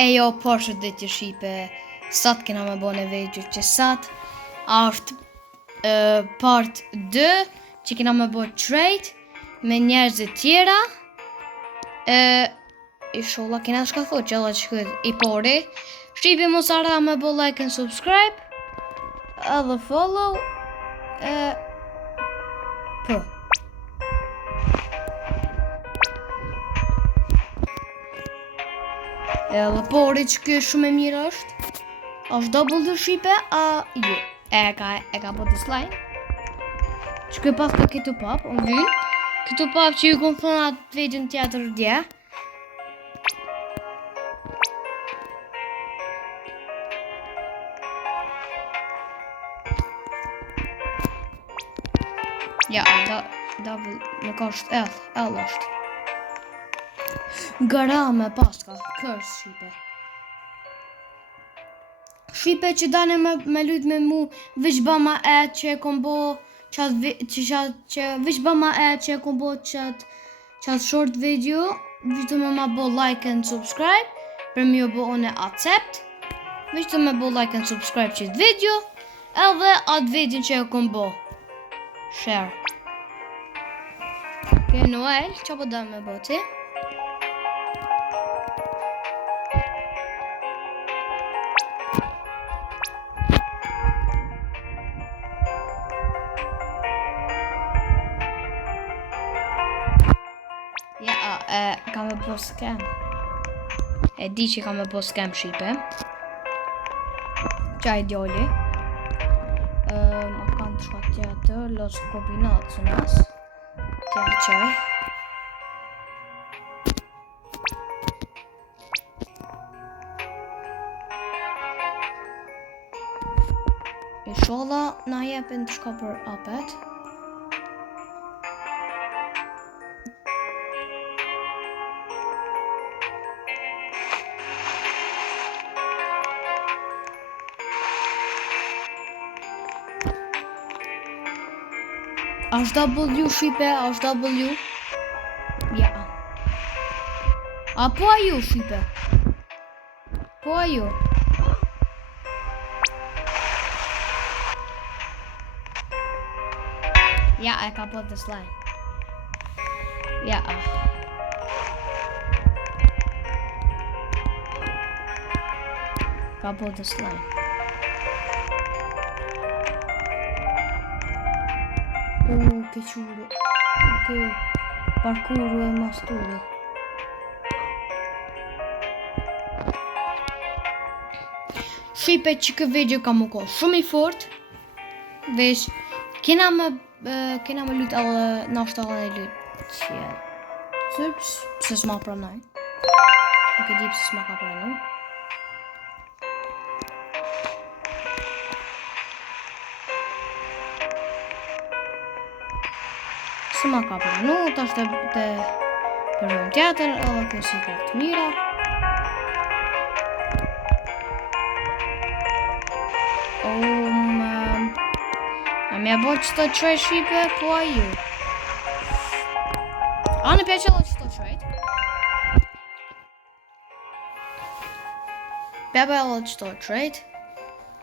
E jo, Porsche dhe të shipe, sot kena me bo në video që sot është part 2 që kena me bo trade me njerëzit tjera. Inshallah kena shka thot që Allah që shkët i pori. Shqipi mos harra me bo like and subscribe edhe follow. Edhe pori që kjo shumë e mirë është double shipe, ju. E ka po të slime. Që kjo pas ka këtu pap, unë vynë. Këtu pap që ju kom thonë atë videon tjetër dje. Ja, double, nuk është L është. Gara me paska, kërës shipe. Shqipe që dane me lut me mu, vish bama e që e kom bo që vish bama e që e kom bo qatë short video, vish të me ma bo like and subscribe, për mi o bo one accept, vish të me bo like and subscribe qëtë video, edhe atë video që e kom bo, share. Ok, Noel, që po da me bo ti? Ka me po scam. E di që ka me po scam shipe. Qaj djoli. Ma kanë të shka tjetër. Los kombinatë së nas. Tja qaj. Inshallah na jepin të shka për apet. Është W shipe, është W. Ja. A po a ju shipe? Po a ju? Ja, e ka po të slime. Ja. Ka po të slime. Ke qurë, ke parkuru e masturi. Shipe që kë video ka më kohë shumë i fort. Vesh, kena me lut edhe nashtë edhe e lut që pse s'ma pranoj. Nuk e di pse s'ma ka pranoj. Se ma ka pranu, ta është të përvëm tjetër, edhe kësi ka të mira. A me bo që të qoj shipe, po a ju. A në pja qëllë që të qojt. Pja edhe që të qojt.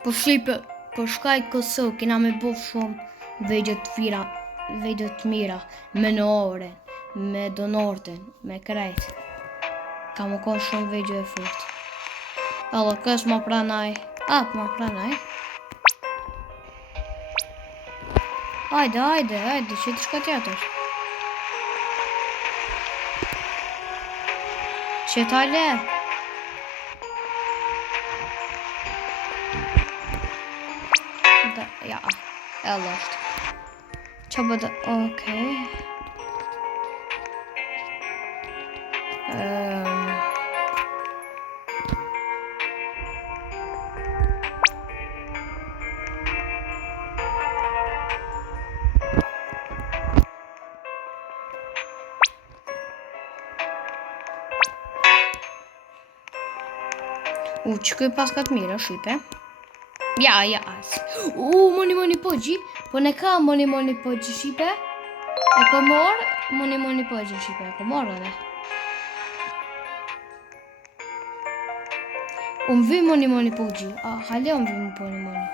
Po shipe, po shkaj kësë, kina me bo shumë video të mira, me në oren, me donorten, me krejt. Ka më kohë shumë video e furt. Edhe kësë ma pranaj. Ma pranaj. Hajde, që të shka tjetër. Që t'ale. Ja, edhe është. Qa bëdë, okej. Që këj pas ka të mira, shipe. Ja. Moni pogji. Po ne ka moni pogji shipe. E ko morë, moni pogji shipe. E ko morë edhe. Unë vy moni po gji. Hale unë vy moni.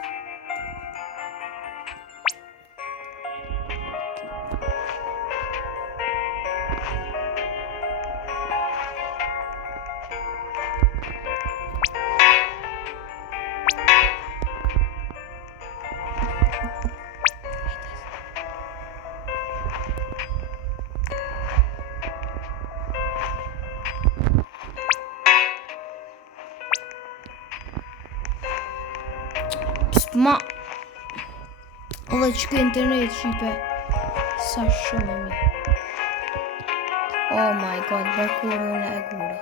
Ma edhe që ka internet shqipe sa shumë e mirë. Oh my god, bërkurën e gura.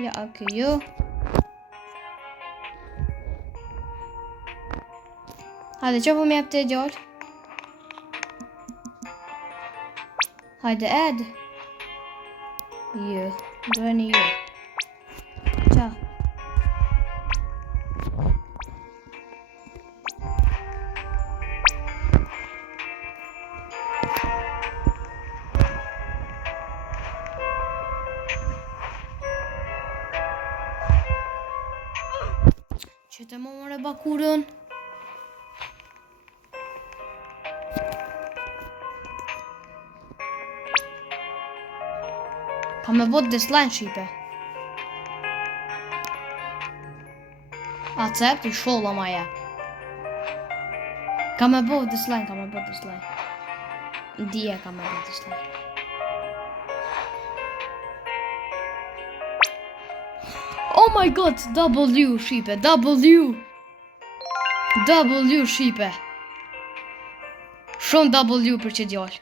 Ja, oké, jo. Hajde, që po më jep të gjallë? Hajde, Ed. Jo, dreni jo. Qa? Që të më more bakurën. Ka me bot dislike shqipe. Accept i sholla maja. Ka me bot dislike. Dije ka me bot dislike. Oh my god, W shqipe, W shqipe. Shumë W për që djallë.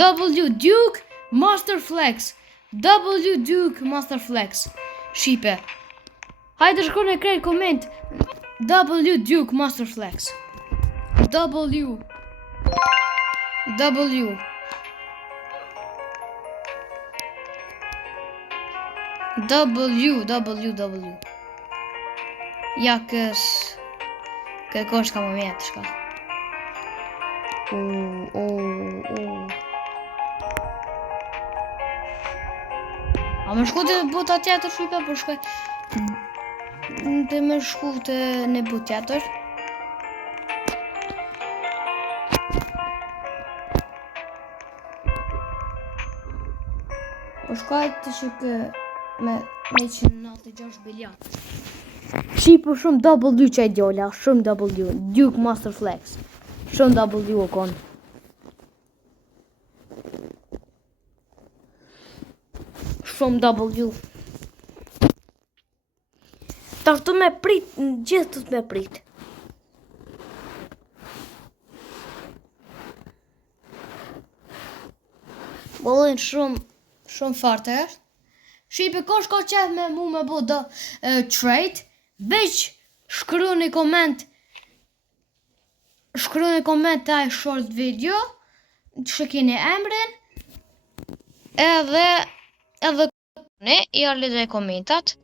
W Duke Master Flex. W Duke Master Flex. Shqipe. Hajde shkone e krejt koment. W Duke Master Flex. W. Ja kërkosh ka më mjetë shka. A më shku të bota tjetër shqipe, për shkoj të më shku të në bot tjetër. Për shkoj të shikë me 196 biljard. Shqipu shumë W që e djolla, shumë W. Duke Master Flex. Shumë W o konë. Shumë W. Ta të me prit, gjithë të me prit. Bolin shumë farte është. Shqipe, kosh ka qef me mu me bo trade, veç shkru një koment të aj short video, që keni emrin, edhe ne i arlidhe komentat.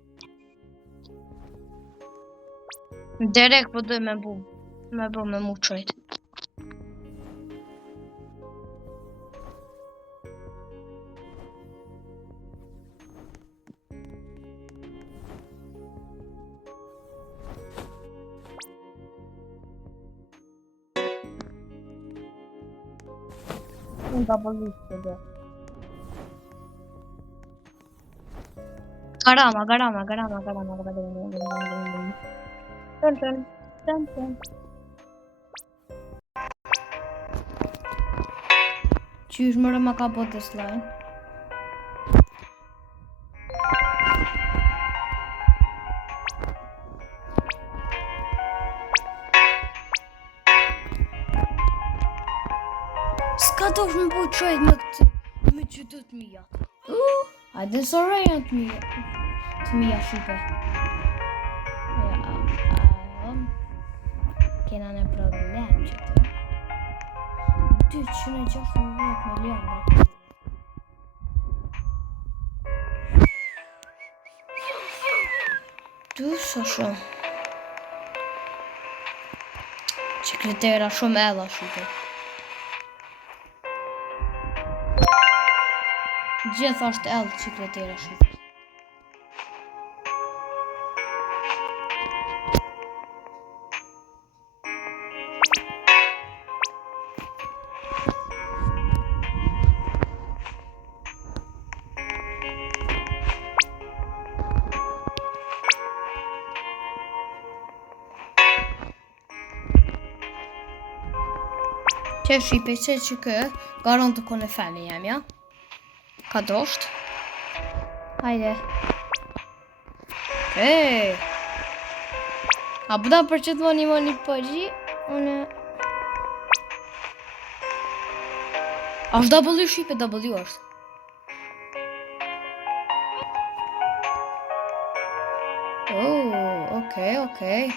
Direkt po doj me bu mu trade. Garama. Dun. Qysh më rëma ka po të slajnë. Ska dosh më po qojt me këtë, me që të mija. Hajde sore janë të mija Shqipe. Ja, kena në problem që të. 216 milion. Du sa shumë. Sekretera shumë edha Shqipe. Gjithë është edhë sekretera Shqipe. Që Shqipe që kë, garon të kone fali jam, ja? Ka dosht? Hajde. A buda për që të moni përgji, unë... A është W Shqipe, W është. Oh, okej.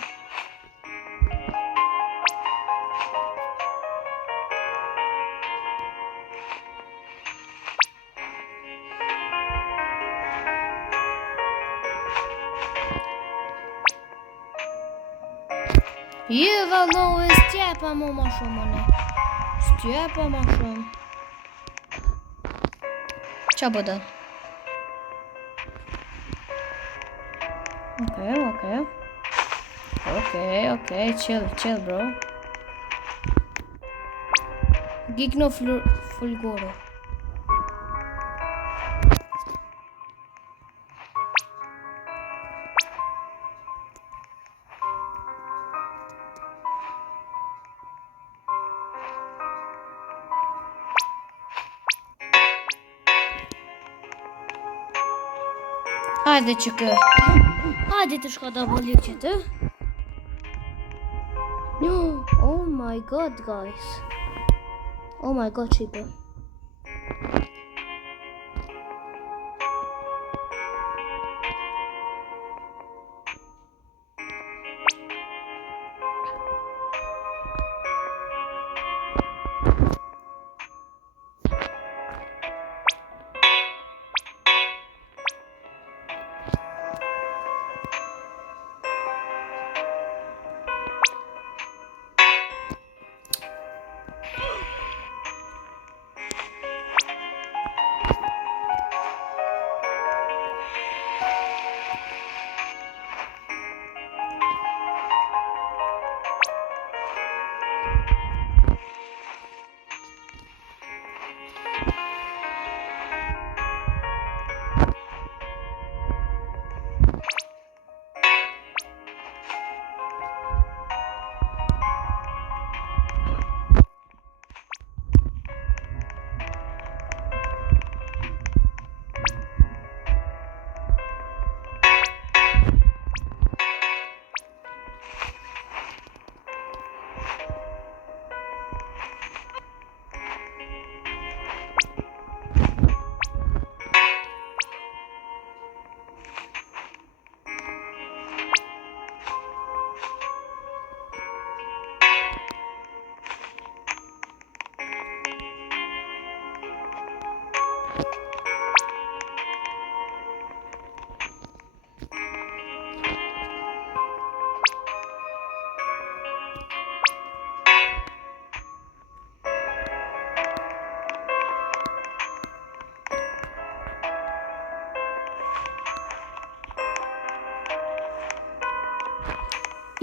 Vallohi stjepa mu ma shumë, stjepa ma shumë. Qa bëda? Okej, chill bro. Gikno fulgoro. Hajde që kë. Hajde të shka W që të. Oh my god guys. Oh my god Shqipe.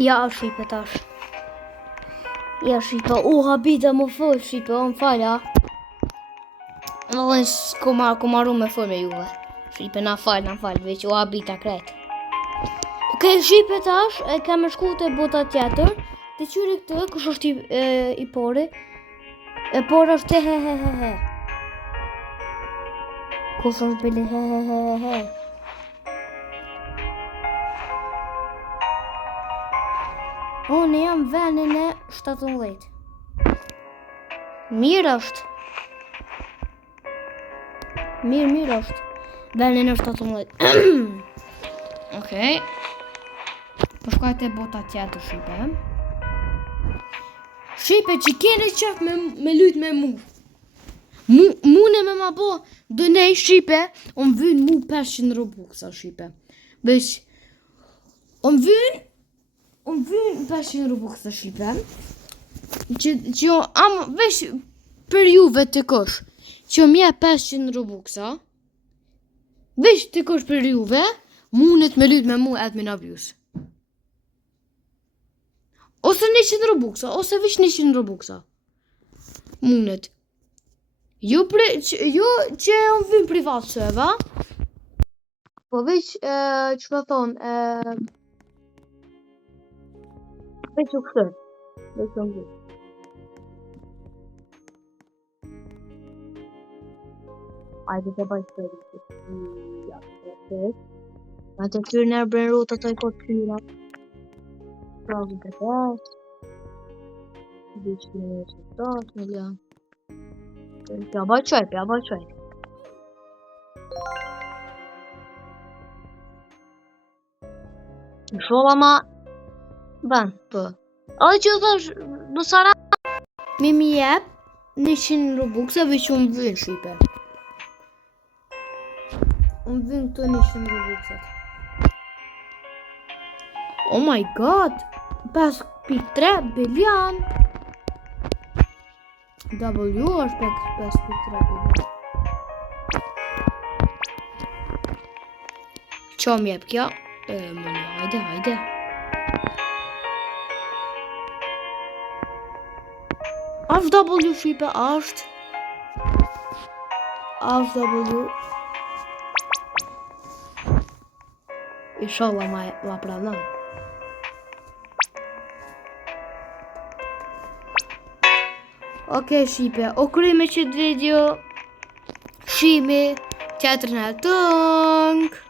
Ja, Shqipe tash. Ja, Shqipe, habita më fol, Shqipe, më falja. Në s'ko marru me fol me juve. Shqipe, na fal, veç habita kret. Okej, Shqipe tash, e kam shku te bota tjetër. Te qyri këtë, kush është i pori? E por është he. Kush është bili he. Unë jam venin e 17. Mirë është. Mirë është. Venin është 18. Okej. Po shkoj te bota tjetër shipe. Shipe që kene qef me lujt me mu. Mune me ma bo dënej shipe, on vyn mu 500 Robuxa shipe. Veç, on vyn 500 Robuxa shipe. Që jo, veç për juve të kosh, që mje 500 Robuxa, veç të kosh për juve, munet me lujt me mu edhe me nabjus. Ose 100 Robuxa, ose veç 100 Robuxa. Munet. Jo që unë vim privat sëva, po veç, që më thonë, veç u këtër, veç unë vim. Ajde të bajt të rritë. Në të tyrë nërë bërën rotë të i kotë tyra. Pravë të tas. Veç të në të tas, në lënë. Pja baj qaj. Shola ma... Ben, për. Edhe që thash, në Sara... Mi jep 100 Robuxa veç unë vën shipe. Unë vën të 100 Robuxat. Oh my god! 5.3 bilion! W është 5.3 bilion. Qa m'jep kja? Hajde. Është W shipe, është. Është W. Inshallah ma pranon. Okej shipe, o kryme që video. Shimi, tjetër në tëngë.